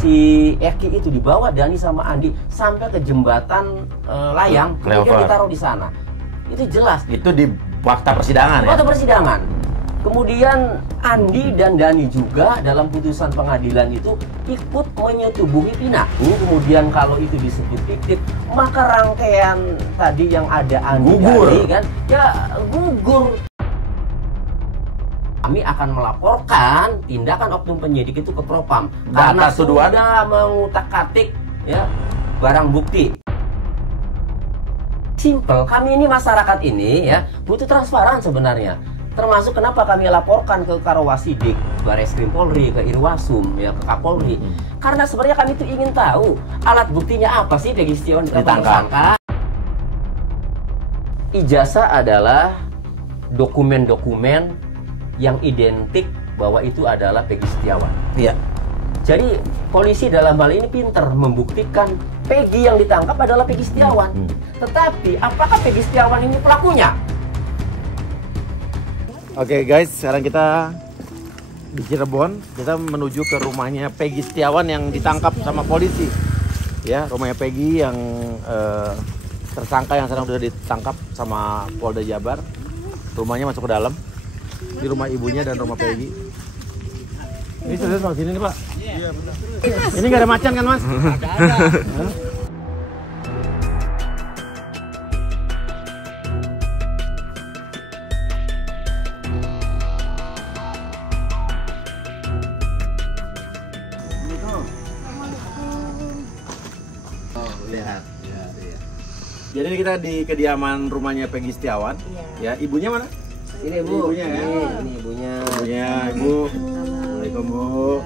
si Eki itu dibawa Dani sama Andi sampai ke jembatan layang, kemudian ditaruh di sana. Itu jelas. Itu di fakta persidangan ya? Fakta persidangan. Kemudian Andi dan Dani juga dalam putusan pengadilan itu ikut menyetubuhi Pinatu. Kemudian kalau itu disebut fiktif, maka rangkaian tadi yang ada Andi Dani kan, ya gugur. Kami akan melaporkan tindakan oknum penyidik itu ke Propam karena sudah mengutak-atik ya barang bukti. Simple, kami ini masyarakat ini ya butuh transparan sebenarnya. Termasuk kenapa kami laporkan ke Karawasidik, Bareskrim Polri, ke Irwasum, ya ke Kapolri. Karena sebenarnya kami itu ingin tahu alat buktinya apa sih Peggy Setiawan ditangkap. Ijazah adalah dokumen-dokumen yang identik bahwa itu adalah Peggy Setiawan. Iya. Jadi polisi dalam hal ini pinter membuktikan Peggy yang ditangkap adalah Peggy Setiawan. Tetapi apakah Peggy Setiawan ini pelakunya? Oke guys, sekarang kita di Cirebon. Kita menuju ke rumahnya Peggy Setiawan yang ditangkap sama polisi. Ya, rumahnya Peggy yang tersangka yang sekarang sudah ditangkap sama Polda Jabar. Rumahnya masuk ke dalam. Di rumah ibunya dan rumah Peggy. Ini serius Bang, sini nih Pak. Iya benar. Ini nggak ada macan kan Mas? Ada. Lihat. Jadi kita di kediaman rumahnya Peggy Setiawan. Ya, ibunya mana? Ini Bu, ibunya ya. Ini ibunya. Ibunya, Ibu. Assalamualaikum Bu.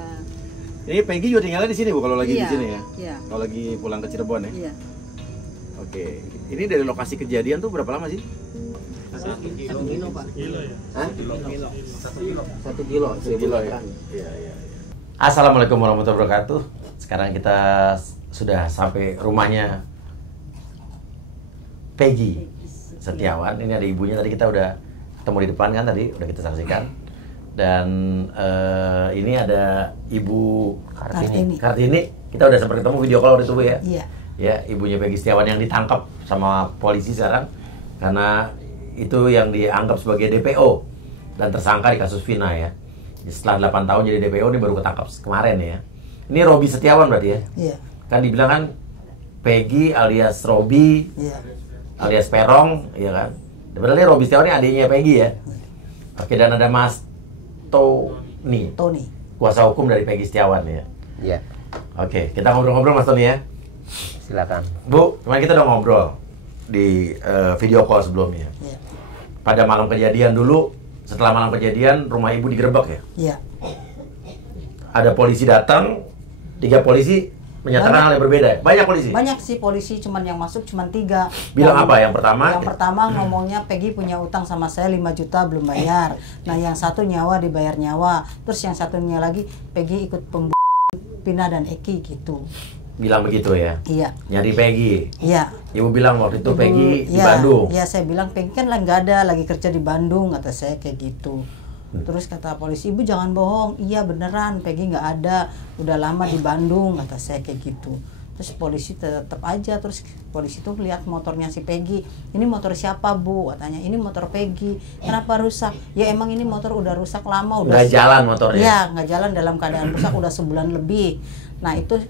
Ini Peggy juga tinggalnya di sini Bu kalau lagi di sini ya. Iya. Kalau lagi pulang ke Cirebon ya. Iya. Oke. Ini dari lokasi kejadian tuh berapa lama sih? 1 kilo Pak. Kilo ya? Hah? 1 kilo. 1 kilo ya. Iya, iya. Assalamualaikum warahmatullahi wabarakatuh. Sekarang kita sudah sampai rumahnya Peggy Setiawan. Ini ada ibunya, tadi kita udah ketemu di depan kan, tadi udah kita saksikan. Dan ini ada Ibu Kartini. Kita udah sempat ketemu video call waktu itu Bu ya. Iya. Ya, ibunya Peggy Setiawan yang ditangkap sama polisi sekarang karena itu yang dianggap sebagai DPO dan tersangka di kasus Vina ya. Setelah 8 tahun jadi DPO, ini baru ketangkap kemarin ya. Ini Robi Setiawan berarti ya? Iya. Kan dibilang kan Peggy alias Robi, alias Perong, ya kan? Sebenarnya Robi Setiawan ini adiknya Peggy ya. Oke, dan ada Mas Tony, kuasa hukum dari Peggy Setiawan ya. Iya. Oke, kita ngobrol-ngobrol Mas Tony ya. Silakan. Bu, kemarin kita udah ngobrol di video call sebelumnya. Iya. Pada malam kejadian dulu, setelah malam kejadian rumah ibu digerebek ya? Iya. Ada polisi datang, 3 polisi menyatakan hal yang berbeda. Banyak polisi? Banyak sih polisi, cuman yang masuk cuman 3. Bilang apa? Yang pertama? Yang pertama ngomongnya Peggy punya utang sama saya 5 juta belum bayar. Nah yang satu nyawa dibayar nyawa. Terus yang satunya lagi Peggy ikut Pina dan Eki gitu. Bilang begitu ya? Iya. Nyari Peggy? Iya. Ibu bilang waktu itu Peggy di Bandung? Iya, saya bilang Peggy kan nggak ada, lagi kerja di Bandung, kata saya kayak gitu. Terus kata polisi, ibu jangan bohong, iya beneran Peggy nggak ada, udah lama di Bandung, kata saya kayak gitu. Terus polisi tetap aja, terus polisi tuh lihat motornya si Peggy, ini motor siapa Bu? Katanya, ini motor Peggy, kenapa rusak? Ya emang ini motor udah rusak lama, udah nggak jalan motornya? Iya, nggak jalan dalam keadaan rusak udah sebulan lebih. Nah itu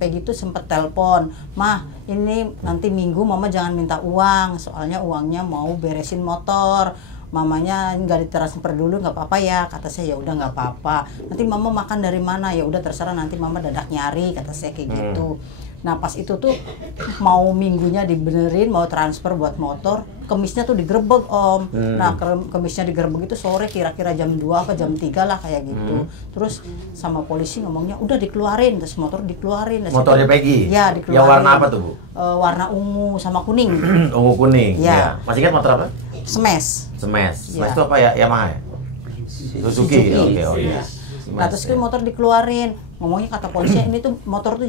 Peggy tuh sempet telepon, Mah ini nanti Minggu Mama jangan minta uang, soalnya uangnya mau beresin motor. Mamanya nggak ditransfer dulu, nggak apa-apa ya, kata saya. Ya udah nggak apa-apa, nanti Mama makan dari mana? Ya udah terserah, nanti Mama dadak nyari, kata saya kayak gitu. Nah pas itu tuh mau minggunya dibenerin, mau transfer buat motor, kemisnya tuh digerebek Om. Nah kemisnya digerebek itu sore kira-kira jam 2 apa jam 3 lah kayak gitu. Terus sama polisi ngomongnya udah dikeluarin, terus motor dikeluarin. Motornya Peggy? Iya dikeluarin. Yang warna apa tuh Bu? Warna ungu sama kuning. Ungu kuning? Iya. Masih ingat motor apa? Smash. Smash. Smash Ya. itu apa ya? Yamaha ya? Suzuki. Oke. Nah terus motor dikeluarin, ngomongnya kata polisi ini tuh motor tuh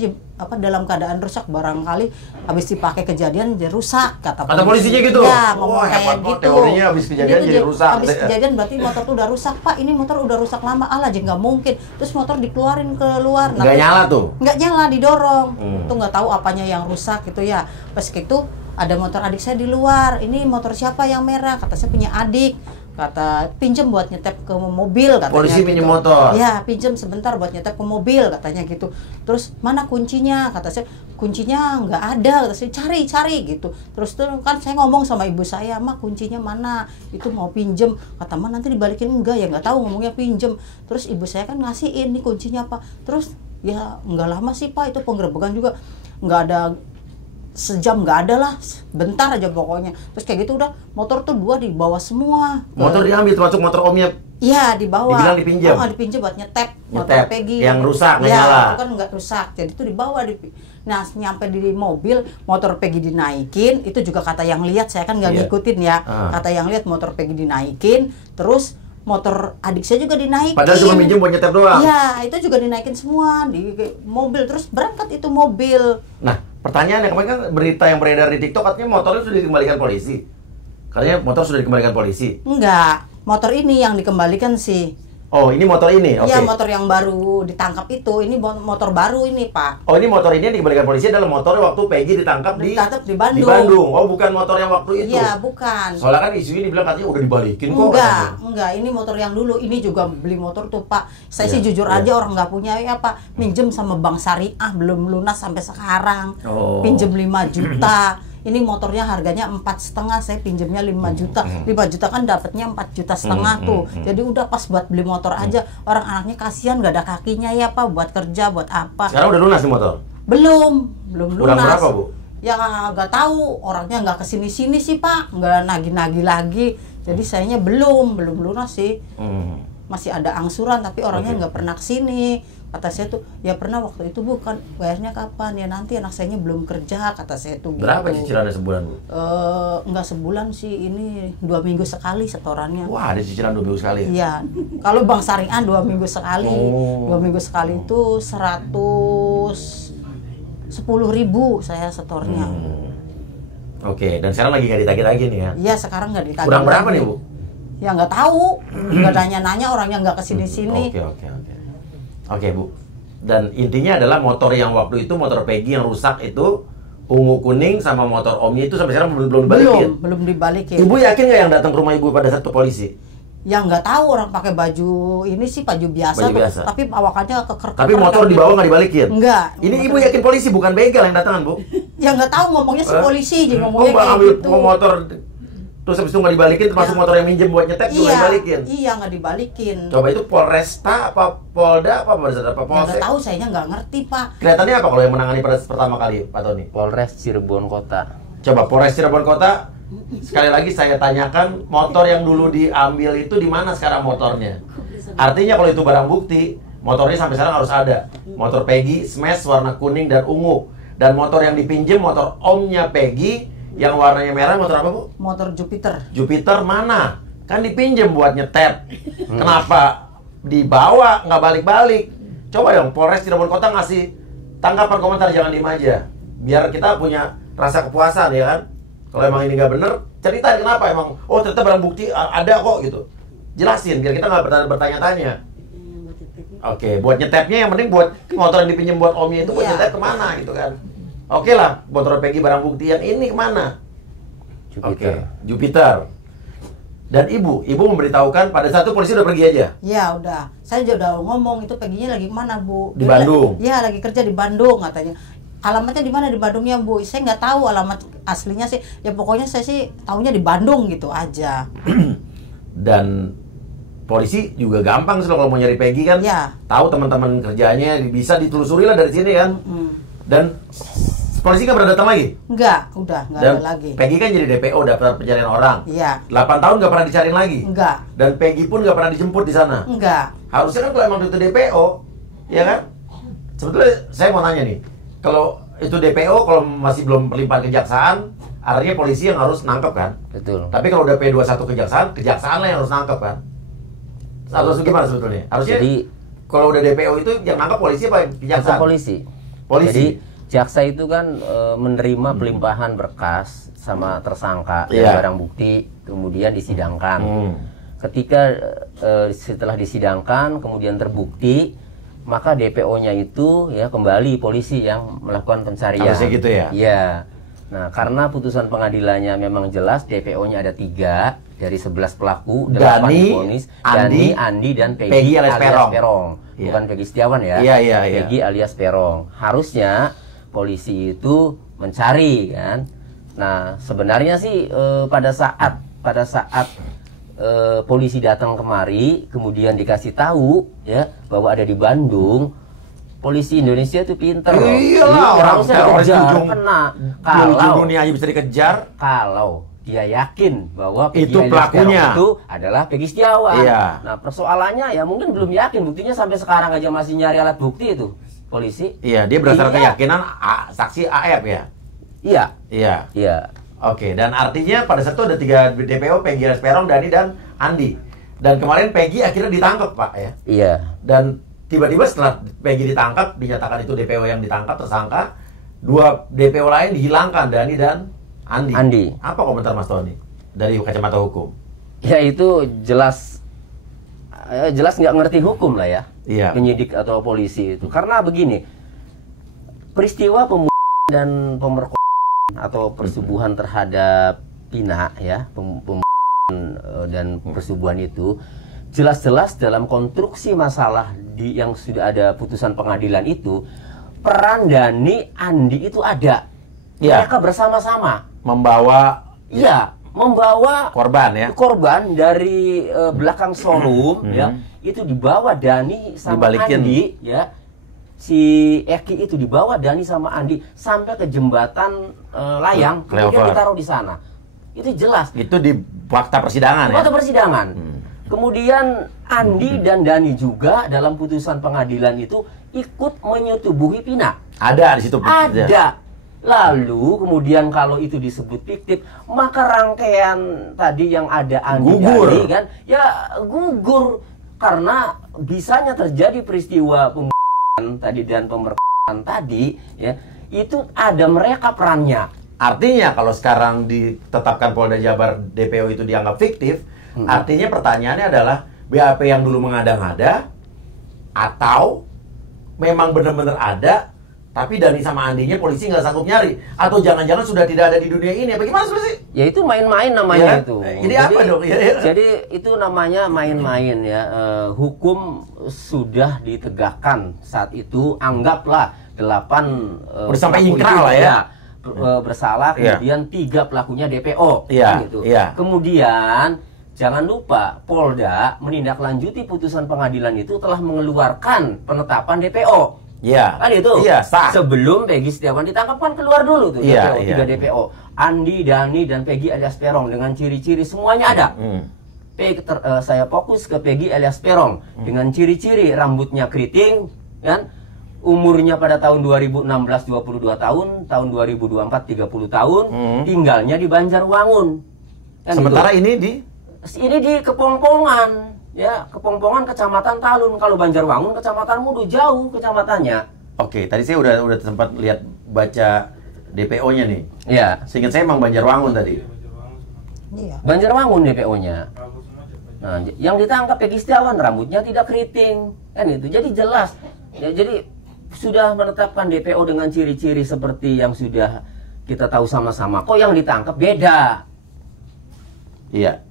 dalam keadaan rusak, barangkali habis dipakai kejadian jadi rusak kata polisinya gitu. Ya, ngomong kayak hebat, gitu. Teorinya habis kejadian jadi rusak. Habis kejadian berarti motor tuh udah rusak, Pak. Ini motor udah rusak lama. Alah, jadi nggak mungkin. Terus motor dikeluarin keluar. Nggak nyala tuh? Nggak nyala, didorong. Tuh nggak tahu apanya yang rusak gitu ya. Pas gitu ada motor adik saya di luar. Ini motor siapa yang merah? Kata saya punya adik. Kata pinjem buat nyetep ke mobil katanya. Polisi pinjem motor. Ya, pinjem sebentar buat nyetep ke mobil katanya gitu. Terus mana kuncinya? Kata saya kuncinya nggak ada. Kata saya cari gitu. Terus tuh kan saya ngomong sama ibu saya, "Ma, kuncinya mana? Itu mau pinjem." Kata "Ma, nanti dibalikin." Enggak, ya nggak tahu ngomongnya pinjem. Terus ibu saya kan ngasihin, "Ini kuncinya, Pak." Terus ya nggak lama sih, Pak, itu penggerebekan juga nggak ada sejam, nggak ada lah, bentar aja pokoknya. Terus kayak gitu udah motor tuh 2 dibawa semua. Motor diambil termasuk motor omnya. Iya, dibawa. Dibilang dipinjam. Dipinjam buat nyetep motor Nyetep. Peggy. Yang rusak, nggak ya, nyala. itu kan nggak rusak. Jadi itu dibawa. Nah, nyampe di mobil, motor Peggy dinaikin. Itu juga kata yang lihat, saya kan nggak ngikutin ya. Kata yang lihat motor Peggy dinaikin, terus motor adik saya juga dinaikin. Padahal cuma minjem buat nyetep doang. Iya, itu juga dinaikin semua di mobil. Terus berangkat itu mobil. Nah, pertanyaannya kemarin kan berita yang beredar di TikTok katanya motornya sudah dikembalikan polisi. Katanya motor sudah dikembalikan polisi. Enggak, motor ini yang dikembalikan sih. Oh, ini motor ini, oke. Iya, motor yang baru ditangkap itu. Ini motor baru ini, Pak. Oh, ini motor ini yang dikembalikan polisi adalah motor waktu Peggy ditangkap di Bandung. Di Bandung. Oh, bukan motor yang waktu itu. Iya, bukan. Soalnya kan isunya dibilang katanya udah dibalikin kok. Enggak. Ini motor yang dulu. Ini juga beli motor tuh, Pak. Saya sih jujur aja orang nggak punya ya, Pak. Minjem sama Bank Syariah belum lunas sampai sekarang. Pinjem 5 juta. Ini motornya harganya 4,5, saya pinjemnya 5 juta. 5 juta kan dapatnya 4,5 juta tuh. Jadi udah pas buat beli motor aja. Orang anaknya kasihan nggak ada kakinya ya, Pak, buat kerja, buat apa. Sekarang udah lunas nih motor? Belum lunas. Kurang berapa, Bu? Ya nggak tahu, orangnya nggak kesini-sini sih, Pak. Nggak nagih-nagih lagi. Jadi sayanya belum lunas sih. Masih ada angsuran, tapi orangnya nggak pernah kesini. Kata saya tuh, ya pernah waktu itu, Bu, kan bayarnya kapan? Ya nanti anak saya belum kerja, kata saya tuh. Berapa gitu. cicilannya sebulan, Bu? Enggak sebulan sih, ini 2 minggu sekali setorannya. Wah, ada cicilan 2 minggu sekali. Iya, kalau Bank Syariah 2 minggu sekali. 2 minggu sekali itu 110.000 saya setornya. Oke, dan sekarang lagi nggak ditagih lagi nih ya? Iya, sekarang nggak ditagih. Kurang berapa lagi. nih, Bu? Ya nggak tahu, nggak nanya-nanya, orangnya nggak kesini-sini. Oke, Bu. Dan intinya adalah motor yang waktu itu motor Peggy yang rusak itu ungu kuning sama motor omnya itu sampai sekarang belum dibalikin. Belum dibalikin. Ibu yakin nggak yang datang ke rumah ibu pada saat itu polisi? Ya nggak tahu, orang pakai baju ini sih baju biasa. Tapi awakannya keker. Tapi motor dibawa nggak dibalikin? Enggak. Ini ibu yakin polisi bukan begal yang datangan, Bu? Ya nggak tahu, ngomongnya si polisi aja ngomongnya kayak ambil gitu. motor terus habis itu nggak dibalikin, termasuk motor yang minjem buat nyetek juga dibalikin. Iya, nggak dibalikin. Coba itu Polresta apa Polda apa pada saat apa Polsek? Nggak tahu, saya nggak ngerti, Pak. Kelihatannya apa kalau yang menangani pada pertama kali, Pak Tony? Polres Cirebon Kota. Coba Polres Cirebon Kota. Sekali lagi saya tanyakan, motor yang dulu diambil itu di mana sekarang motornya? Artinya kalau itu barang bukti, motornya sampai sekarang harus ada. Motor Peggy smash warna kuning dan ungu. Dan motor yang dipinjem motor omnya Peggy yang warnanya merah, motor apa, Bu? Motor Jupiter. Jupiter mana? Kan dipinjem buat nyetep. Kenapa dibawa nggak balik-balik? Coba dong Polres Cirebon Kota ngasih tanggapan komentar, jangan diem aja. Biar kita punya rasa kepuasan ya kan. Kalau emang ini nggak bener, ceritain kenapa emang. Oh ternyata barang bukti ada kok gitu. Jelasin biar kita nggak bertanya-tanya. Oke, buat nyetepnya yang penting buat motor yang dipinjam buat omnya itu buat nyetep kemana gitu kan. Oke lah, motor Peggy barang bukti yang ini kemana? Oke, Jupiter. Dan ibu memberitahukan pada saat itu polisi udah pergi aja? Ya udah, saya juga udah ngomong itu Peggy-nya lagi kemana, Bu? Di Bandung? Iya, lagi kerja di Bandung katanya. Alamatnya di mana di Bandungnya, Bu? Saya nggak tahu alamat aslinya sih. Ya pokoknya saya sih taunya di Bandung gitu aja. Dan polisi juga gampang sih kalau mau nyari Peggy kan. Ya. Tahu teman-teman kerjanya, bisa ditelusuri lah dari sini kan. Dan polisi nggak pernah datang lagi? Udah nggak ada lagi. Peggy kan jadi DPO, daftar pencarian orang. Iya. 8 tahun nggak pernah dicariin lagi? Enggak. Dan Peggy pun nggak pernah dijemput di sana? Enggak. Harusnya kan kalau emang itu DPO, ya kan? Sebetulnya saya mau nanya nih, kalau itu DPO, kalau masih belum perlimpahan kejaksaan, artinya polisi yang harus nangkep kan? Betul. Tapi kalau udah P21 kejaksaan lah yang harus nangkep kan? Harus gimana sebetulnya? Harusnya Jadi kalau udah DPO itu yang nangkap polisi apa kejaksaan? Polisi. Polisi. Jadi jaksa itu kan menerima pelimpahan berkas sama tersangka dan Iya. barang bukti, kemudian disidangkan. Ketika setelah disidangkan kemudian terbukti, maka DPO-nya itu ya kembali polisi yang melakukan pencarian. Harusnya gitu ya? Iya. Nah, karena putusan pengadilannya memang jelas DPO-nya ada 3 dari 11 pelaku, 8 Dani, divonis, Andi, Andi dan Peggy alias Perong. Iya. Bukan Peggy Setiawan ya. Iya. Peggy alias Perong. Harusnya polisi itu mencari kan. Nah, sebenarnya sih pada saat polisi datang kemari, kemudian dikasih tahu ya bahwa ada di Bandung, polisi Indonesia itu pinter. Iyalah, orang harusnya teroris dikejar, ujung kena. dunia aja bisa dikejar. Kalau dia yakin bahwa Peggy Itu alias pelakunya. Perong itu adalah Peggy Setiawan. Iya. Nah, persoalannya ya mungkin belum yakin, buktinya sampai sekarang aja masih nyari alat bukti itu polisi. Iya, dia berdasarkan Iya. keyakinan saksi AF ya. Iya. Iya. Iya. Oke, dan artinya pada saat itu ada 3 DPO, Peggy alias Perong, Dani dan Andi. Dan kemarin Peggy akhirnya ditangkap, Pak ya. Iya. Dan tiba-tiba setelah Peggy ditangkap, dinyatakan itu DPO yang ditangkap tersangka, 2 DPO lain dihilangkan, Dani dan Andi. Apa komentar Mas Tony dari kacamata hukum? Ya itu jelas nggak ngerti hukum lah ya. Iya. Penyidik atau polisi itu. Karena begini, peristiwa pembunuhan dan pemerkosaan atau persetubuhan terhadap Pina ya, pembunuhan dan persetubuhan itu jelas-jelas dalam konstruksi masalah yang sudah ada putusan pengadilan itu, peran Dani, Andi itu ada. Iya. Mereka bersama-sama Membawa membawa korban ya. korban dari belakang showroom ya, itu dibawa Dani sama Dibalikin. Andi ya. Si Eki itu dibawa Dani sama Andi sampai ke jembatan layang, kemudian Flyover. ditaruh di sana. Itu jelas. Itu di fakta persidangan ya. Waktu persidangan. Kemudian Andi dan Dani juga dalam putusan pengadilan itu ikut menyetubuhi Pina. Ada di situ. Ada. Lalu kemudian kalau itu disebut fiktif, maka rangkaian tadi yang ada Andi Gugur. Dani kan ya gugur, karena bisanya terjadi peristiwa pembunuhan tadi dan pemerkosaan tadi ya, itu ada mereka perannya. Artinya kalau sekarang ditetapkan Polda Jabar DPO itu dianggap fiktif, artinya pertanyaannya adalah BAP yang dulu mengada-ngada atau memang benar-benar ada tapi Dani sama Andinya polisi nggak sanggup nyari, atau jangan-jangan sudah tidak ada di dunia ini. Bagaimana sih? Ya itu main-main namanya Ya, itu. ini apa dong? Ya. Jadi itu namanya main-main ya. Hukum sudah ditegakkan saat itu. Anggaplah 8 Udah sampai pelaku inkrah itu, lah ya. Bersalah, Iya. kemudian 3 pelakunya DPO. Iya, kan gitu. iya. Kemudian jangan lupa Polda menindaklanjuti putusan pengadilan itu telah mengeluarkan penetapan DPO. Iya. Kan itu. Iya, sah. Sebelum Peggy Setiawan ditangkap kan keluar dulu tuh Iya, DPO, iya. 3 DPO. Andi, Dani dan Peggy alias Perong dengan ciri-ciri semuanya ada. Saya fokus ke Peggy alias Perong dengan ciri-ciri rambutnya keriting kan. Umurnya pada tahun 2016 22 tahun, tahun 2024 30 tahun, tinggalnya di Banjarwangun. Kan Sementara gitu. ini di Kepongpongan. Ya, Kepongpongan Kecamatan Talun. Kalau Banjarwangun kecamatanmu udah jauh kecamatannya. Oke, tadi saya udah sempat lihat baca DPO-nya nih. Ya, Seingat saya emang Banjarwangun tadi. Iya. Banjarwangun DPO-nya. Nah, yang ditangkap Peggy Setiawan rambutnya tidak keriting, kan itu. Jadi jelas. Ya, jadi sudah menetapkan DPO dengan ciri-ciri seperti yang sudah kita tahu sama-sama. Kok yang ditangkap beda? Iya.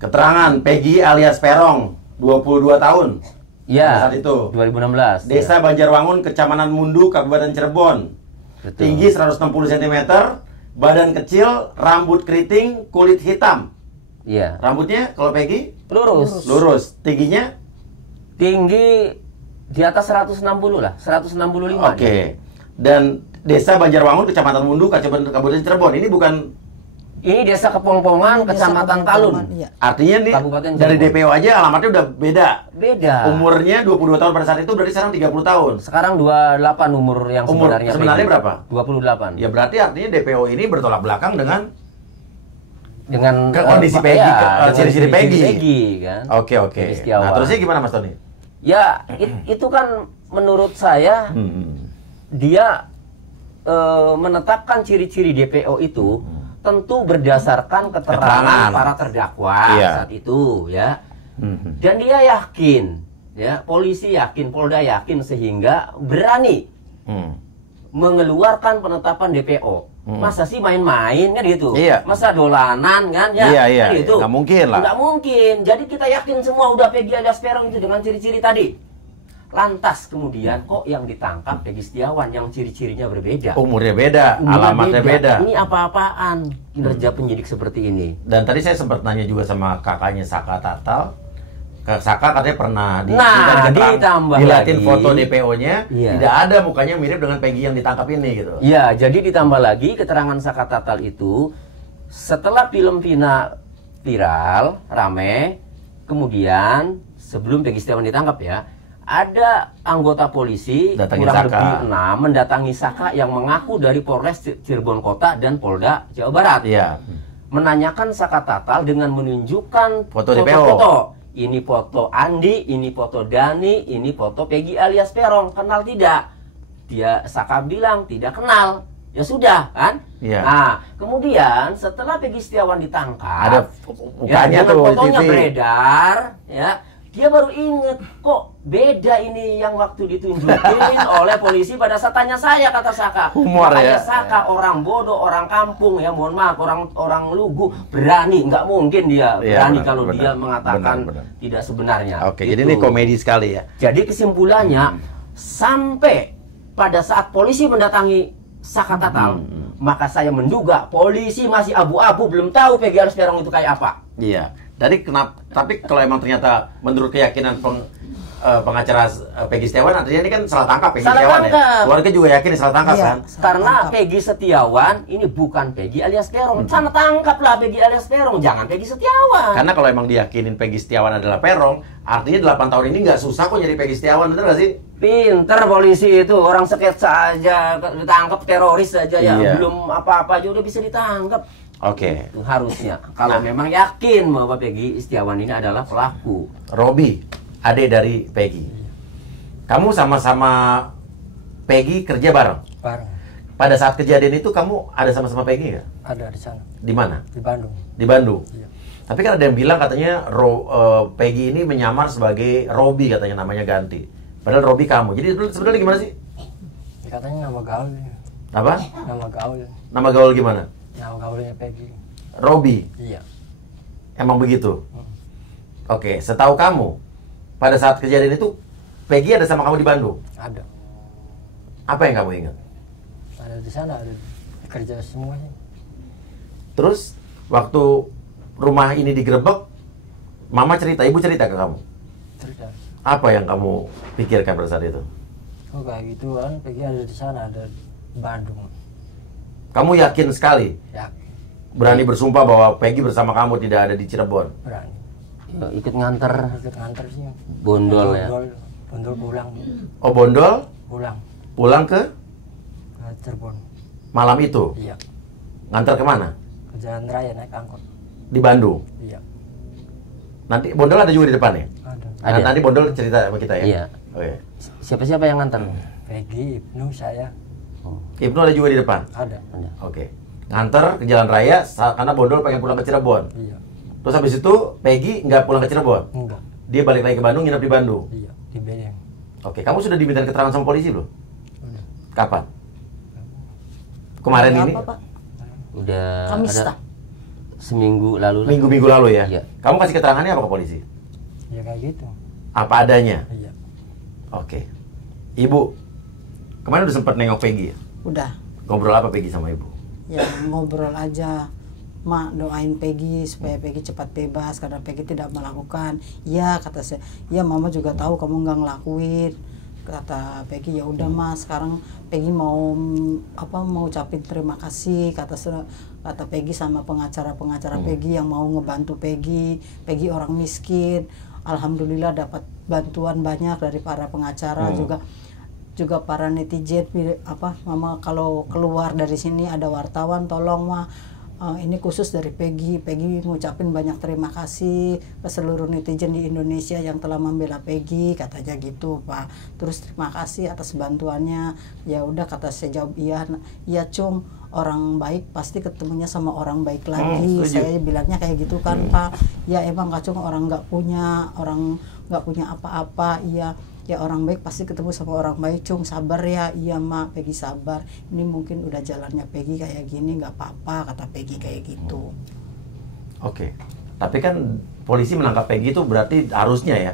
Keterangan Peggy alias Perong, 22 tahun. Ya, Pada saat itu. 2016. Desa Banjarwangun, Kecamatan Mundu, Kabupaten Cirebon. Betul. Tinggi 160 cm, badan kecil, rambut keriting, kulit hitam. Iya. Rambutnya kalau Peggy Lurus. lurus, tingginya Tinggi di atas 160 lah, 165. oke. Dan Desa Banjarwangun, Kecamatan Mundu, Kabupaten Cirebon. Ini bukan, Ini Desa Kepongpongan, Ini Kecamatan Desa Talun. Kepongpongan, iya. artinya nih Kabupaten dari Cirebon. DPO aja alamatnya udah beda. Beda. Umurnya 22 tahun pada saat itu, berarti sekarang 30 tahun. Sekarang 28 umur yang Umur sebenarnya. sebenarnya Peggy. berapa? 28. Ya berarti artinya DPO ini bertolak belakang dengan Dengan kondisi Peggy, dengan ciri-ciri Peggy. Peggy kan. Oke. Peggy Setiawan. Nah, terusnya gimana Mas Tony? Ya itu kan menurut saya dia menetapkan ciri-ciri DPO itu tentu berdasarkan keterangan para terdakwa saat itu ya. Dan dia yakin, ya polisi yakin, Polda yakin sehingga berani mengeluarkan penetapan DPO. Masa sih main-main kan gitu? Masa dolanan kan ya? Kan gitu? Nggak mungkin lah. Nggak mungkin. Jadi kita yakin semua udah Peggy alias Peron itu dengan ciri-ciri tadi. Lantas kemudian kok yang ditangkap Peggy Setiawan yang ciri-cirinya berbeda. Umurnya beda, alamatnya beda. Ini apa-apaan kinerja penyidik seperti ini. Dan tadi saya sempat nanya juga sama kakaknya Saka Tatal. Saka katanya pernah dilihatin foto DPO-nya, tidak ada mukanya mirip dengan Peggy yang ditangkap ini gitu. Iya, jadi ditambah lagi keterangan Saka Tatal itu setelah film Vina viral, rame, kemudian sebelum Peggy Setiawan ditangkap ya, ada anggota polisi kurang lebih 6 mendatangi Saka yang mengaku dari Polres Cirebon Kota dan Polda Jawa Barat. Menanyakan Saka Tatal dengan menunjukkan foto-foto. Ini foto Andi, ini foto Dani, ini foto Peggy alias Peron. Kenal tidak? Dia Saka bilang tidak kenal. Ya sudah kan? Nah, kemudian setelah Peggy Setiawan ditangkap, ada mukanya dengan tuh fotonya TV beredar, ya. Dia baru inget kok beda ini yang waktu ditunjukin oleh polisi pada saat tanya saya, kata Saka. Humor ya. Saka orang bodoh, orang kampung ya, mohon maaf, orang lugu berani, nggak mungkin dia berani kalau dia mengatakan tidak sebenarnya. Oke, jadi ini komedi sekali ya. Jadi kesimpulannya sampai pada saat polisi mendatangi Saka Tatal, maka saya menduga polisi masih abu-abu, belum tahu Peggy alias Peron itu kayak apa. Iya. Jadi kenapa? Tapi kalau emang ternyata menurut keyakinan pengacara Peggy Setiawan, artinya ini kan salah tangkap Peggy Setiawan ya. Keluarga juga yakin salah tangkap kan? Karena Peggy Setiawan ini bukan Peggy alias Peron. Sana tangkaplah Peggy alias Peron, jangan Peggy Setiawan. Karena kalau emang diyakinin Peggy Setiawan adalah Peron, artinya 8 tahun ini nggak susah kok jadi Peggy Setiawan, bener nggak sih? Pinter polisi itu, orang sketsa aja ditangkap, teroris aja ya, belum apa-apa aja udah bisa ditangkap. Oke. Itu harusnya. Kalau memang yakin bahwa Peggy Setiawan ini adalah pelaku. Robi, adik dari Peggy. Kamu sama-sama Peggy kerja bareng? Bareng. Pada saat kejadian itu kamu ada sama-sama Peggy nggak? Ada di sana. Di mana? Di Bandung. Di Bandung? Iya. Tapi kan ada yang bilang katanya Peggy ini menyamar sebagai Robi, katanya namanya ganti. Padahal Robi kamu. Jadi sebenarnya gimana sih? Katanya nama gaul. Apa? Nama gaul. Nama gaul gimana? Nama gaulnya Peggy. Robi? Iya. Emang begitu? Oke, setahu kamu, pada saat kejadian itu, Peggy ada sama kamu di Bandung? Ada. Apa yang kamu ingat? Ada di sana, ada kerja semua sih. Terus, waktu rumah ini digerebek, Mama cerita, Ibu cerita ke kamu? Cerita. Apa yang kamu pikirkan pada saat itu? Oh kayak gitu kan, Peggy ada di sana, ada di Bandung. Kamu yakin sekali? Yakin. Berani bersumpah bahwa Peggy bersama kamu tidak ada di Cirebon? Berani. Ya, ikut nganter. Ikut nganter sih. Bondol ya. Bondol pulang. Oh, bondol? Pulang. Pulang ke? Cirebon. Malam itu? Iya. Nganter kemana? Ke Jalan Raya naik angkot. Di Bandung? Iya. Nanti bondol ada juga di depan ya? Ada. Ada. Nanti bondol cerita sama kita ya? Iya. Oke. Siapa-siapa yang nganter? Peggy, Ibnu, saya. Ibnu ada juga di depan? Ada. Oke. Nganter ke Jalan Raya karena bondol pengen pulang ke Cirebon. Iya. Terus habis itu Peggy nggak pulang ke Cirebon? Enggak. Dia balik lagi ke Bandung, nginep di Bandung? Iya, di Bedeng. Oke, kamu sudah diminta keterangan sama polisi belum? Udah. Kapan? Kemarin ini? Apa, Pak? Udah Kamis ada tak? seminggu lalu. Minggu-minggu lalu ya? Iya. Kamu kasih keterangannya apa ke polisi? Ya kayak gitu. Apa adanya? Iya. Oke. Ibu, kemarin udah sempat nengok Peggy ya? Udah. Ngobrol apa Peggy sama ibu? Ya ngobrol aja. Mak, doain Peggy supaya Peggy cepat bebas karena Peggy tidak melakukan. Iya, kata saya. Iya, Mama juga tahu kamu nggak ngelakuin. Kata Peggy, ya udah Mas, sekarang Peggy mau mau ucapin terima kasih kata Peggy sama pengacara-pengacara Peggy yang mau ngebantu Peggy. Peggy orang miskin. Alhamdulillah dapat bantuan banyak dari para pengacara juga para netizen. Mama kalau keluar dari sini ada wartawan, tolong Mah ini khusus dari Peggy. Peggy ngucapin banyak terima kasih ke seluruh netizen di Indonesia yang telah membela Peggy, katanya gitu Pak. Terus terima kasih atas bantuannya. Ya udah, kata saya jawab iya. Iya Cung, orang baik pasti ketemunya sama orang baik lagi. Saya bilangnya kayak gitu kan Pak. Ya emang Kak Cung orang nggak punya apa-apa. Iya. Ya orang baik pasti ketemu sama orang baik. Cung sabar ya. Iya Mak, Peggy sabar. Ini mungkin udah jalannya Peggy kayak gini, nggak apa-apa, kata Peggy kayak gitu. Oke. Tapi kan polisi menangkap Peggy itu berarti harusnya ya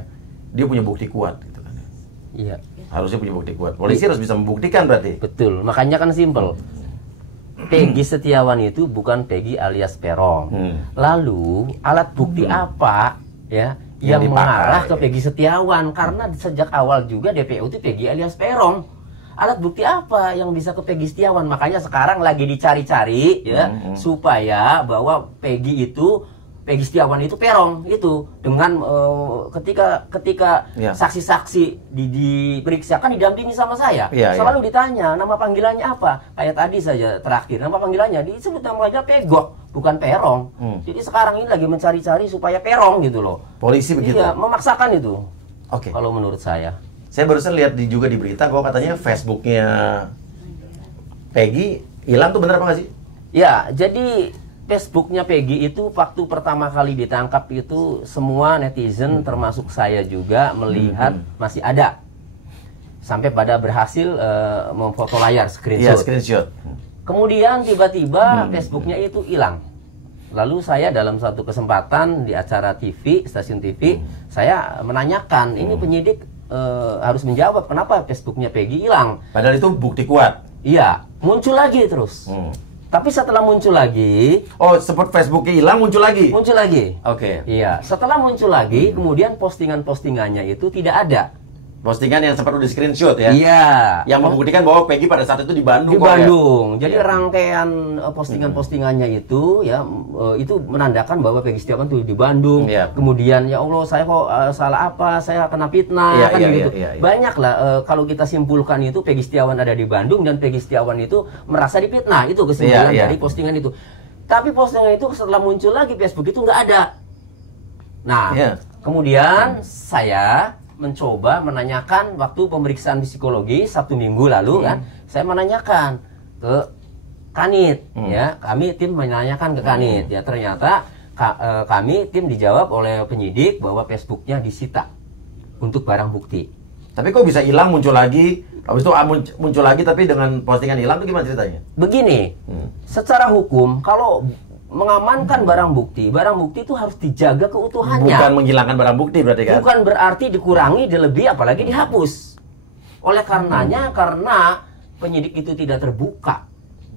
dia punya bukti kuat gitu kan. Iya. Harusnya punya bukti kuat. Polisi harus bisa membuktikan berarti. Betul. Makanya kan simpel. Peggy Setiawan itu bukan Peggy alias Peron. Lalu alat bukti apa ya yang mengarah ke Peggy Setiawan? Karena sejak awal juga DPO itu Peggy alias Peron. Alat bukti apa yang bisa ke Peggy Setiawan? Makanya sekarang lagi dicari-cari ya supaya bahwa Peggy Setiawan itu Peron itu dengan ketika saksi-saksi diperiksakan didampingi sama saya. Selalu ditanya nama panggilannya apa. Kayak tadi saja terakhir nama panggilannya disebut namanya Pegok, bukan Peron. Jadi sekarang ini lagi mencari-cari supaya Peron gitu loh. Polisi begitu. Iya, memaksakan itu. Oke. Kalau menurut saya. Saya barusan lihat juga di berita bahwa katanya Facebooknya Peggy hilang, tuh bener apa nggak sih? Ya, jadi Facebooknya Peggy itu waktu pertama kali ditangkap itu semua netizen termasuk saya juga melihat masih ada. Sampai pada berhasil memfoto layar, screenshot. Iya, screenshot. Kemudian tiba-tiba Facebooknya itu hilang. Lalu saya dalam satu kesempatan di acara TV, stasiun TV, saya menanyakan, ini penyidik harus menjawab kenapa Facebooknya Peggy hilang. Padahal itu bukti kuat. Iya, muncul lagi terus. Tapi setelah muncul lagi, sempat Facebooknya hilang, muncul lagi. Muncul lagi. Oke. Iya, setelah muncul lagi, kemudian postingan-postingannya itu tidak ada. Postingan yang sempat udah screenshot ya? Iya. Yang membuktikan bahwa Peggy pada saat itu di Bandung. Di Bandung. Ya? Jadi rangkaian postingan-postingannya itu ya itu menandakan bahwa Peggy Setiawan tuh di Bandung. Kemudian ya Allah, saya kok salah apa? Saya kena fitnah kan gitu. Banyaklah kalau kita simpulkan itu Peggy Setiawan ada di Bandung dan Peggy Setiawan itu merasa difitnah. Itu kesimpulan dari postingan itu. Tapi postingan itu setelah muncul lagi Facebook itu nggak ada. Nah, kemudian saya mencoba menanyakan waktu pemeriksaan psikologi Sabtu Minggu lalu kan, saya menanyakan ke Kanit ya, kami tim menanyakan ke Kanit ya, ternyata kami tim dijawab oleh penyidik bahwa Facebooknya disita untuk barang bukti. Tapi kok bisa hilang muncul lagi, habis itu muncul lagi tapi dengan postingan hilang itu gimana ceritanya? Begini, secara hukum kalau mengamankan barang bukti itu harus dijaga keutuhannya. Bukan menghilangkan barang bukti berarti kan? Bukan berarti dikurangi, dilebih, apalagi dihapus. Oleh karenanya, karena penyidik itu tidak terbuka,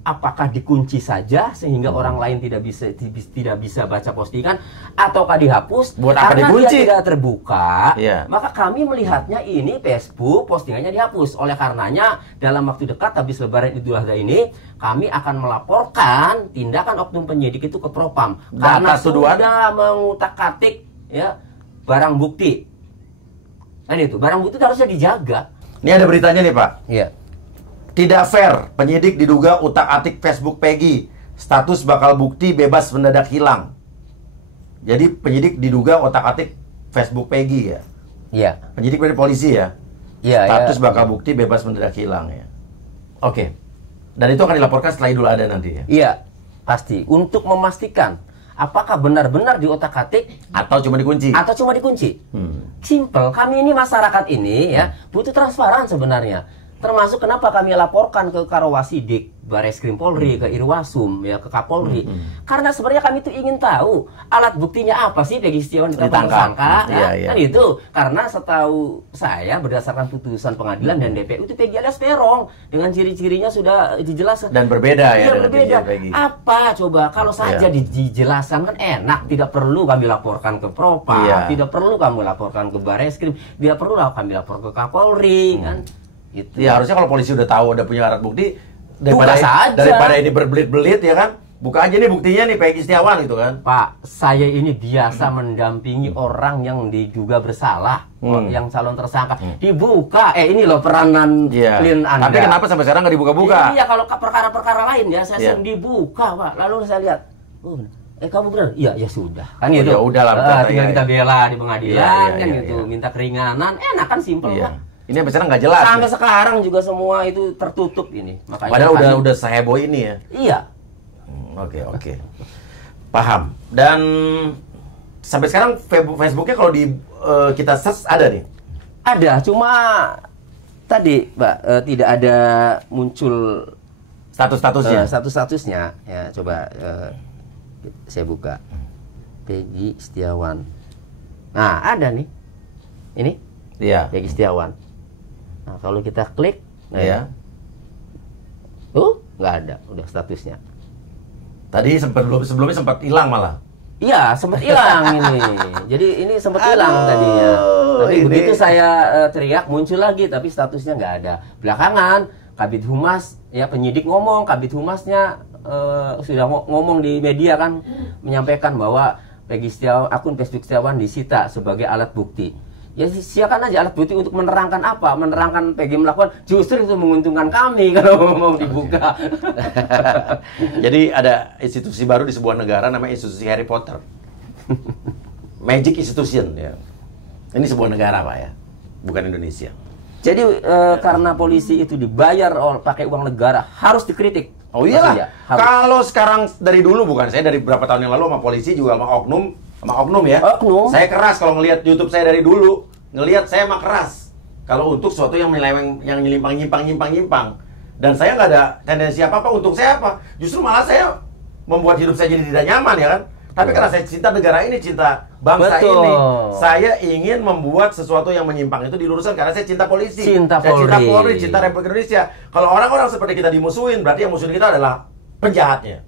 apakah dikunci saja sehingga orang lain tidak bisa baca postingan, ataukah dihapus? Buat apa karena dikunci? Dia tidak terbuka, maka kami melihatnya ini Facebook postingannya dihapus. Oleh karenanya dalam waktu dekat habis Lebaran Idul Adha ini kami akan melaporkan tindakan oknum penyidik itu ke Propam karena sudah mengutak-atik ya barang bukti. Nah itu barang bukti itu harusnya dijaga. Ini ada beritanya nih Pak. Iya. Tidak fair, penyidik diduga utak-atik Facebook Peggy. Status bakal bukti bebas mendadak hilang. Jadi penyidik diduga otak-atik Facebook Peggy ya? Iya. Penyidik dari polisi ya? Iya. Status bakal bukti bebas mendadak hilang ya? Oke. Dan itu akan dilaporkan setelah Idul Adha nanti ya? Iya, pasti. Untuk memastikan apakah benar-benar diotak-atik atau cuma dikunci? Atau cuma dikunci. Simple, kami ini masyarakat ini ya butuh transparan sebenarnya. Termasuk kenapa kami laporkan ke Karawasidik, Bareskrim Polri, ke Irwasum, ya ke Kapolri. Karena sebenarnya kami itu ingin tahu alat buktinya apa sih Peggy Setiawan ditangkap tersangka. Kan itu. Karena setahu saya berdasarkan putusan pengadilan dan DPU itu Peggy alias Peron dengan ciri-cirinya sudah dijelaskan. Dan berbeda ya. Berbeda. Apa coba kalau saja dijelaskan kan enak, tidak perlu kami laporkan ke Propam, tidak perlu kami laporkan ke Bareskrim, tidak perlu kami lapor ke Kapolri kan. Gitu. Ya harusnya kalau polisi udah tahu, udah punya alat bukti, daripada ini berbelit-belit ya kan, buka aja nih buktinya nih Peggy Setiawan gitu kan. Pak, saya ini biasa mendampingi orang yang diduga bersalah, yang calon tersangka. Dibuka, ini loh peranan klien Anda. Tapi kenapa sampai sekarang nggak dibuka-buka? Iya, kalau perkara-perkara lain ya, saya sering dibuka Pak. Lalu saya lihat, Oh, kamu benar? Iya, ya sudah. Kan Oh, gitu. ya udah lah, berkata, tinggal ya, kita ya. bela di pengadilan Iya, kan iya, gitu. iya. Minta keringanan, enak kan simpel Iya. Pak. Ini sampai sekarang nggak jelas. Sampai ya? sekarang juga semua itu tertutup ini. Makanya Padahal kami- udah seheboh ini ya. Iya. Oke. Paham. Dan sampai sekarang Facebooknya kalau di kita search ada nih. Ada, cuma tadi Pak tidak ada muncul Status-statusnya. status-statusnya. Ya, coba saya buka. Peggy Setiawan. Nah, ada nih. Ini Iya. Peggy Setiawan. Nah, kalau kita klik, nah Iya. nggak ada, udah statusnya. Tadi sebelumnya sempat hilang malah. Iya, sempat hilang ini. Jadi ini sempat hilang Aduh, tadinya. Tapi ini. begitu saya teriak muncul lagi, tapi statusnya nggak ada. Belakangan Kabid Humas, ya penyidik ngomong, Kabid Humasnya sudah ngomong di media kan, menyampaikan bahwa Peggy Setiawan, akun Facebook Setiawan disita sebagai alat bukti. Ya siapkan aja alat bukti untuk menerangkan apa? Menerangkan Peggy melakukan, justru itu menguntungkan kami kalau mau dibuka. Jadi ada institusi baru di sebuah negara namanya institusi Harry Potter. Magic Institution ya. Ini sebuah negara Pak ya, bukan Indonesia. Jadi karena polisi itu dibayar pakai uang negara, harus dikritik. Oh iyalah. Maksudnya, harus. Kalau sekarang dari dulu bukan saya dari beberapa tahun yang lalu sama polisi juga sama oknum ya. Oknum. Saya keras kalau ngelihat YouTube saya dari dulu, ngelihat saya mah keras. Kalau untuk sesuatu yang menyeleweng, yang nyimpang. Dan saya nggak ada tendensi apa-apa. Untuk saya apa? Justru malah saya membuat hidup saya jadi tidak nyaman ya kan. Tapi karena saya cinta negara ini, cinta bangsa Betul. ini, saya ingin membuat sesuatu yang menyimpang itu diluruskan karena saya cinta polisi. Cinta Saya cinta Polri. Polri, cinta Republik Indonesia. Kalau orang-orang seperti kita dimusuhin, berarti yang musuhin kita adalah penjahatnya.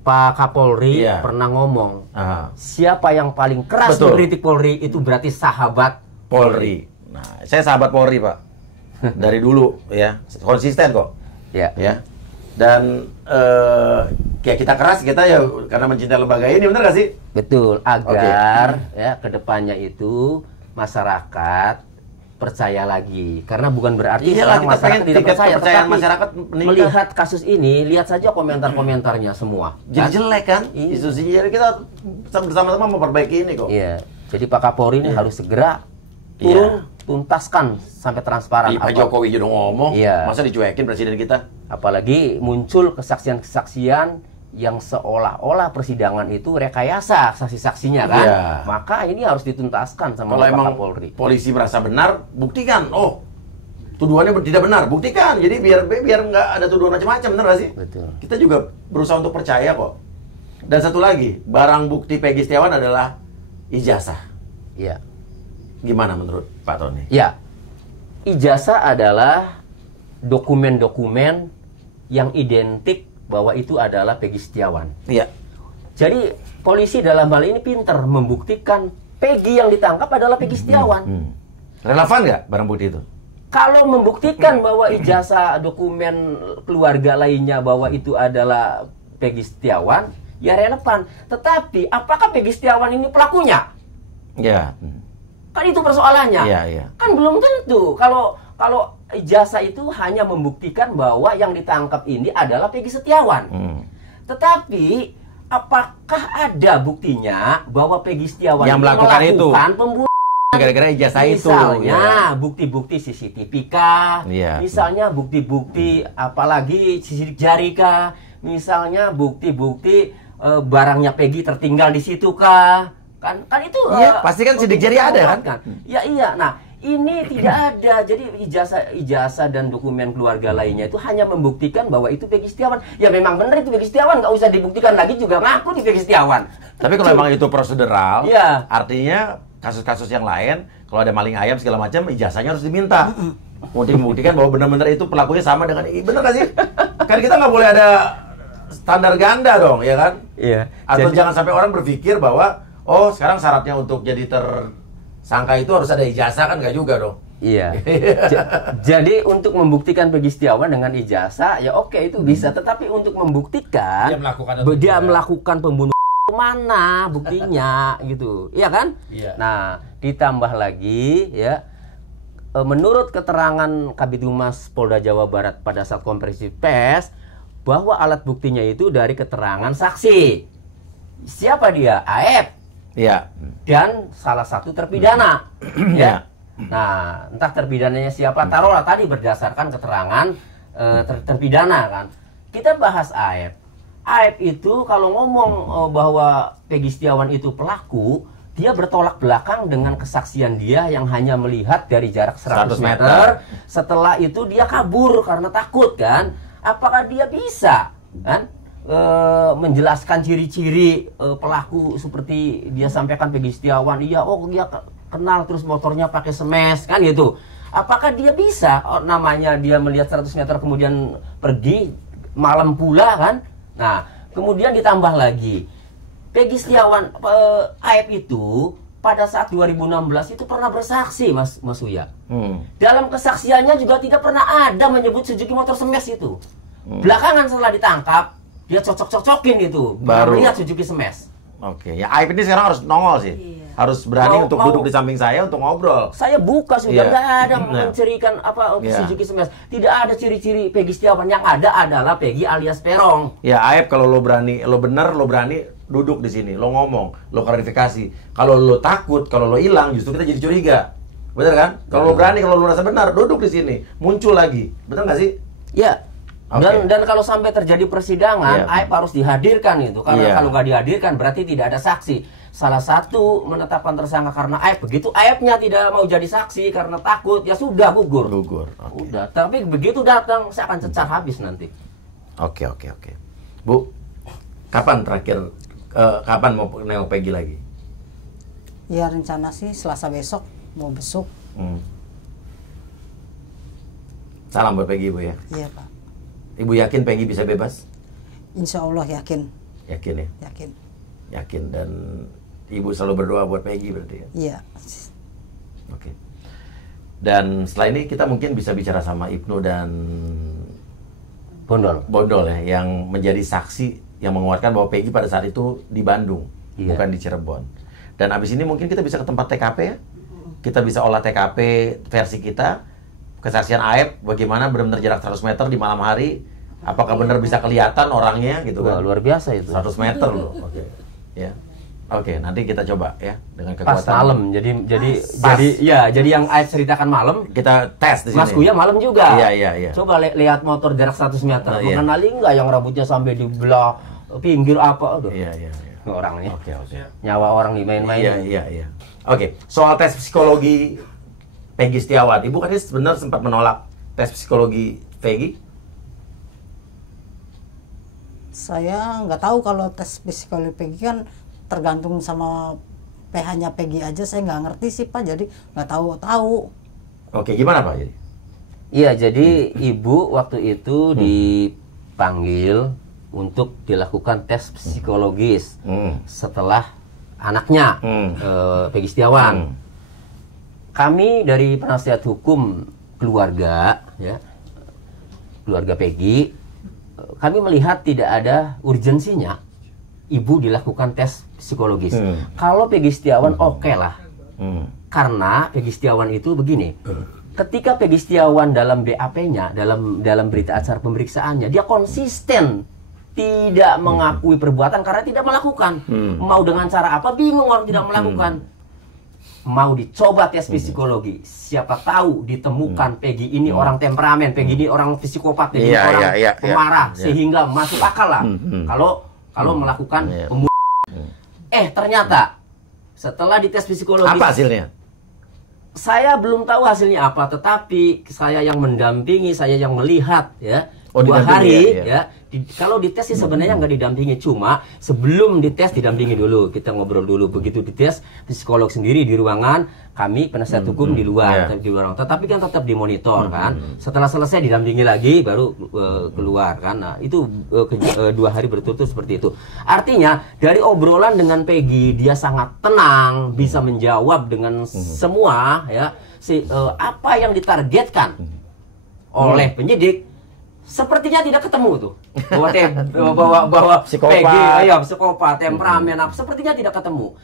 Pak Kapolri Iya. pernah ngomong, Ah, siapa yang paling keras Betul. mengkritik Polri itu berarti sahabat Polri. Nah, saya sahabat Polri, Pak. Dari dulu ya, konsisten kok. Ya. Ya. Dan kayak kita keras kita ya karena mencintai lembaga ini, bener gak sih? Betul, agar ya kedepannya itu masyarakat percaya lagi. Karena bukan berarti Iyalah, sekarang kita masyarakat pengen tidak tingkat percaya, kepercayaan tetapi masyarakat meningkat. melihat kasus ini, lihat saja komentar-komentarnya semua. Jadi Kan? jelek kan? Iya. Institusinya. Jadi kita bersama-sama memperbaiki ini kok. Iya. Jadi Pak Kapolri ini harus segera Iya. tuntaskan sampai transparan. Pak Jokowi juga ngomong, Iya. masa dicuekin presiden kita? Apalagi muncul kesaksian-kesaksian yang seolah-olah persidangan itu rekayasa saksi-saksinya kan. Iya. Maka ini harus dituntaskan sama Kalau Pak emang Kapolri. polisi merasa benar, buktikan. Oh, tuduhannya tidak benar, buktikan. Jadi biar nggak ada tuduhan macam-macam, benar nggak sih? Betul. Kita juga berusaha untuk percaya kok. Dan satu lagi, barang bukti Peggy Setiawan adalah ijazah. Iya. Gimana menurut Pak Tony? Ya. Ijazah adalah dokumen-dokumen yang identik bahwa itu adalah Peggy Setiawan. Iya. Jadi polisi dalam hal ini pinter membuktikan Peggy yang ditangkap adalah Peggy Setiawan. Relevan nggak barang bukti itu? Kalau membuktikan bahwa ijazah dokumen keluarga lainnya bahwa itu adalah Peggy Setiawan, ya relevan. Tetapi apakah Peggy Setiawan ini pelakunya? Ya. Kan itu persoalannya. Iya, iya. Kan belum tentu. Kalau ijazah itu hanya membuktikan bahwa yang ditangkap ini adalah Peggy Setiawan. Tetapi apakah ada buktinya bahwa Peggy Setiawan Yang itu melakukan itu. pembunuhan? Gara-gara ijazah itu. Misalnya ya. bukti-bukti CCTV kah? Iya. Misalnya bukti-bukti apalagi sidik jari kah? Misalnya bukti-bukti barangnya Peggy tertinggal di situ kah? Kan itu Iya, pasti kan sidik jari ada kan? Ya iya. Nah, ini tidak ada. Jadi ijazah dan dokumen keluarga lainnya itu hanya membuktikan bahwa itu Peggy Setiawan. Ya memang benar itu Peggy Setiawan, nggak usah dibuktikan lagi juga ngaku di Peggy Setiawan. Tapi kalau memang itu prosedural, Iya. artinya kasus-kasus yang lain, kalau ada maling ayam segala macam, ijazahnya harus diminta. Untuk membuktikan bahwa benar-benar itu pelakunya sama dengan benar nggak sih? Kan kita nggak boleh ada standar ganda dong, ya kan? Iya. Atau jangan sampai orang berpikir bahwa oh sekarang syaratnya untuk jadi tersangka itu harus ada ijazah, kan nggak juga dong. Iya. Jadi untuk membuktikan Peggy Setiawan dengan ijazah ya oke itu bisa, tetapi untuk membuktikan Dia melakukan atau dia tidak. melakukan pembunuhan mana buktinya gitu. Iya kan? Iya. Nah, ditambah lagi ya menurut keterangan Kabid Humas Polda Jawa Barat pada saat konferensi pers, bahwa alat buktinya itu dari keterangan saksi. Siapa dia? AF. Iya. Dan salah satu terpidana. Ya. Nah, entah terpidananya siapa, taruhlah tadi berdasarkan keterangan terpidana kan. Kita bahas AF. AF itu kalau ngomong bahwa Peggy Setiawan itu pelaku, dia bertolak belakang dengan kesaksian dia yang hanya melihat dari jarak 100 meter. Setelah itu dia kabur karena takut kan. Apakah dia bisa kan menjelaskan ciri-ciri pelaku seperti dia sampaikan Peggy Setiawan? Iya, oh dia kenal terus motornya pakai smash kan gitu. Apakah dia bisa namanya dia melihat 100 meter kemudian pergi malam pula kan? Nah, kemudian ditambah lagi Peggy Setiawan AF itu pada saat 2016 itu pernah bersaksi Mas Uya. Dalam kesaksiannya juga tidak pernah ada menyebut Suzuki motor smash itu. Belakangan setelah ditangkap dia cocok-cocokin itu baru lihat Suzuki smash. Oke, ya AF ini sekarang harus nongol sih. Harus berani untuk duduk di samping saya untuk ngobrol. Saya buka sudah nggak ada mencirikan Suzuki smash. Tidak ada ciri-ciri Peggy Setiawan, yang ada adalah Peggy alias Perong. Ya AF, kalau lo berani, lo bener, lo berani duduk di sini, lo ngomong, lo klarifikasi. Kalau lo takut, kalau lo hilang, justru kita jadi curiga. Bener kan? Kalau lo berani, kalau lo rasa benar, duduk di sini, muncul lagi. Bener nggak sih? Ya. Dan kalau sampai terjadi persidangan, AF harus dihadirkan itu. Karena kalau nggak dihadirkan berarti tidak ada saksi. Salah satu menetapkan tersangka karena AF. Begitu AF-nya tidak mau jadi saksi karena takut, ya sudah gugur. Udah. Tapi begitu datang, saya akan cecar habis nanti. Oke. Bu, kapan terakhir? Kapan mau nengok Peggy lagi? Ya rencana sih Selasa besok mau besok. Salam buat Peggy, Bu ya. Iya Pak. Ibu yakin Peggy bisa bebas? Insya Allah yakin. Yakin ya? Yakin. Yakin, dan Ibu selalu berdoa buat Peggy berarti ya? Iya. Oke. Dan setelah ini kita mungkin bisa bicara sama Ibnu dan Bondol ya, yang menjadi saksi yang menguatkan bahwa Peggy pada saat itu di Bandung, bukan di Cirebon. Dan abis ini mungkin kita bisa ke tempat TKP ya. Kita bisa olah TKP versi kita. Kesaksian AF bagaimana benar-benar jarak 100 meter di malam hari. Apakah benar bisa kelihatan orangnya gitu kan? Wah, luar biasa itu. 100 meter loh. Oke. Ya. Oke, nanti kita coba ya dengan kekuatan. Pas malam. Jadi yang AF ceritakan malam, kita tes di sini. Mas Kuya malam juga. Iya. Coba lihat motor jarak 100 meter. Mengenali nggak yang rambutnya sampai di belah pinggir apa? Iya. Orangnya. Oke. Nyawa orang dimain-main. Iya. Oke, soal tes psikologi Peggy Setiawan, Ibu kan sebenarnya sempat menolak tes psikologi Peggy? Saya nggak tahu kalau tes psikologi Peggy kan tergantung sama PH-nya Peggy aja, saya nggak ngerti sih Pak, jadi nggak tahu. Oke, gimana Pak? Iya, jadi Ibu waktu itu dipanggil untuk dilakukan tes psikologis setelah anaknya Peggy Setiawan. Kami dari penasihat hukum keluarga Peggy, kami melihat tidak ada urgensinya Ibu dilakukan tes psikologis. Kalau Peggy Setiawan oke lah. Karena Peggy Setiawan itu begini. Ketika Peggy Setiawan dalam BAP-nya, dalam berita acara pemeriksaannya, dia konsisten tidak mengakui perbuatan karena tidak melakukan. Mau dengan cara apa, bingung orang tidak melakukan. Mau dicoba tes psikologi, siapa tahu ditemukan Peggy ini orang temperamen, Peggy ini orang psikopat, Peggy ini orang pemarah, sehingga masuk akal lah kalau melakukan ternyata setelah dites psikologi, apa hasilnya? Saya belum tahu hasilnya apa, tetapi saya yang mendampingi, saya yang melihat ya. 2 hari ya. Kalau dites sih sebenarnya nggak didampingi, cuma sebelum dites didampingi dulu, kita ngobrol dulu. Begitu dites, psikolog sendiri di ruangan, kami penasihat hukum di luar, di ruang. Tetapi kan tetap dimonitor kan. Setelah selesai didampingi lagi, baru keluar kan. Nah itu 2 hari berturut-turut seperti itu. Artinya dari obrolan dengan Peggy, dia sangat tenang, bisa menjawab dengan semua ya. Apa yang ditargetkan oleh penyidik. Sepertinya tidak ketemu tuh bahwa psikopat. Peggy, psikopat, temperamen, sepertinya tidak ketemu.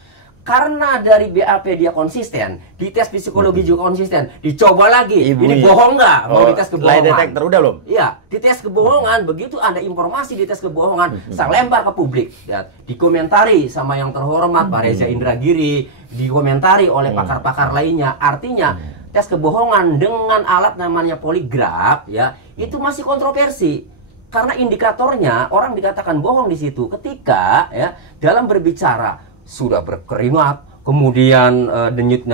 Karena dari BAP dia konsisten, di tes psikologi juga konsisten, dicoba lagi, ini bohong nggak? Mau dites kebohongan? Lie detector udah belum? Iya, dites kebohongan. Begitu ada informasi di tes kebohongan, sang lempar ke publik, ya, dikomentari sama yang terhormat Pak Reza Indragiri, dikomentari oleh pakar-pakar lainnya. Artinya tes kebohongan dengan alat namanya poligraf, ya, itu masih kontroversi. Karena indikatornya orang dikatakan bohong di situ ketika ya dalam berbicara sudah berkeringat, kemudian denyut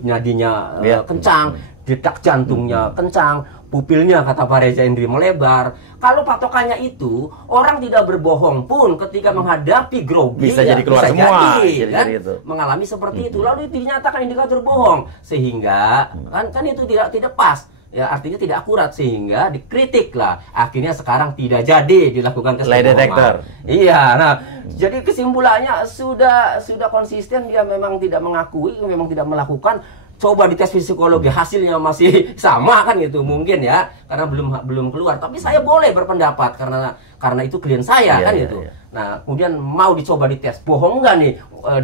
nadinya kencang, detak jantungnya kencang, pupilnya kata Pak Reza Indri melebar. Kalau patokannya itu, orang tidak berbohong pun ketika menghadapi grogi bisa jadi keluar semua, kan? Mengalami seperti itu, lalu itu dinyatakan indikator bohong, sehingga kan itu tidak pas. Ya, artinya tidak akurat, sehingga dikritik lah. Akhirnya sekarang tidak jadi dilakukan tes lie detector. Iya, nah jadi kesimpulannya sudah konsisten, dia memang tidak mengakui, memang tidak melakukan. Coba dites psikologi hasilnya masih sama kan gitu, mungkin ya, karena belum keluar. Tapi saya boleh berpendapat karena itu klien saya kan gitu. Nah, kemudian mau dicoba dites, bohong nggak nih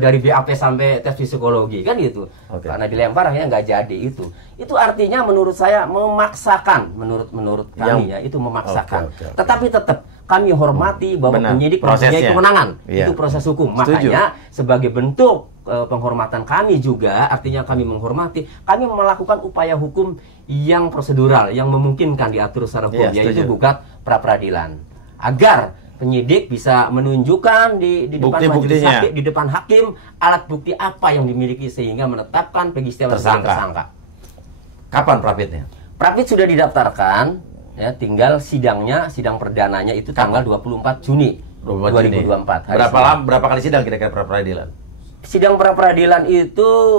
dari BAP sampai tes psikologi kan gitu. Karena dilempar akhirnya nggak jadi itu. Itu artinya menurut saya memaksakan, menurut kami ya, itu memaksakan. Tetapi tetap kami hormati bahwa penyidik mempunyai kewenangan. Itu proses hukum. Makanya sebagai bentuk penghormatan kami juga, artinya kami menghormati, kami melakukan upaya hukum yang prosedural, yang memungkinkan diatur secara hukum, yaitu gugat pra-peradilan. Agar penyidik bisa menunjukkan di depan majelis hakim, di depan hakim alat bukti apa yang dimiliki sehingga menetapkan Peggy Setiawan sebagai tersangka. Kapan prapitnya? Prapit sudah didaftarkan, ya, tinggal sidang perdananya itu tanggal 24 Juni 2024. Berapa kali sidang kira-kira pra-peradilan? Sidang pra-peradilan itu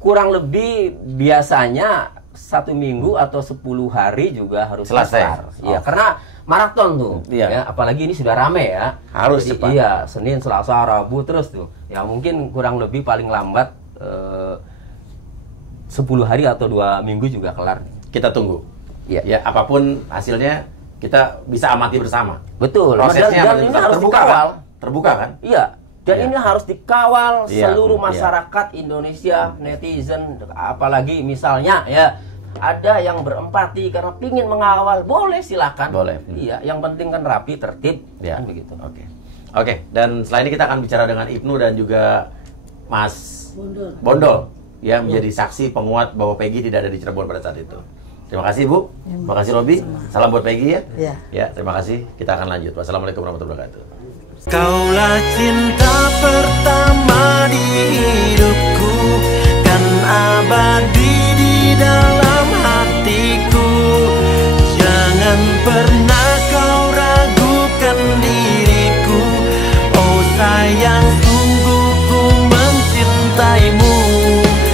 kurang lebih biasanya 1 minggu atau 10 hari juga harus selesai. Iya, karena maraton tuh, ya, apalagi ini sudah rame ya. Harus cepat. Iya, Senin, Selasa, Rabu terus tuh. Ya mungkin kurang lebih paling lambat 10 hari atau 2 minggu juga kelar. Kita tunggu. Iya. Ya, apapun hasilnya kita bisa amati bersama. Betul. Prosesnya dan ini harus dikawal. Terbuka kan? Iya. Dan ini harus dikawal seluruh masyarakat Indonesia, netizen, apalagi misalnya ya ada yang berempati karena pingin mengawal, boleh silakan. Boleh. Iya, yang penting kan rapi, tertib, kan begitu. Oke. Dan setelah ini kita akan bicara dengan Ibnu dan juga Mas Bondol yang menjadi saksi penguat bahwa Peggy tidak ada di Cirebon pada saat itu. Terima kasih Bu, terima kasih Robi, salam buat Peggy ya. Ya, terima kasih. Kita akan lanjut. Wassalamualaikum warahmatullahi wabarakatuh. Kaulah cinta pertama di hidupku, kan abadi.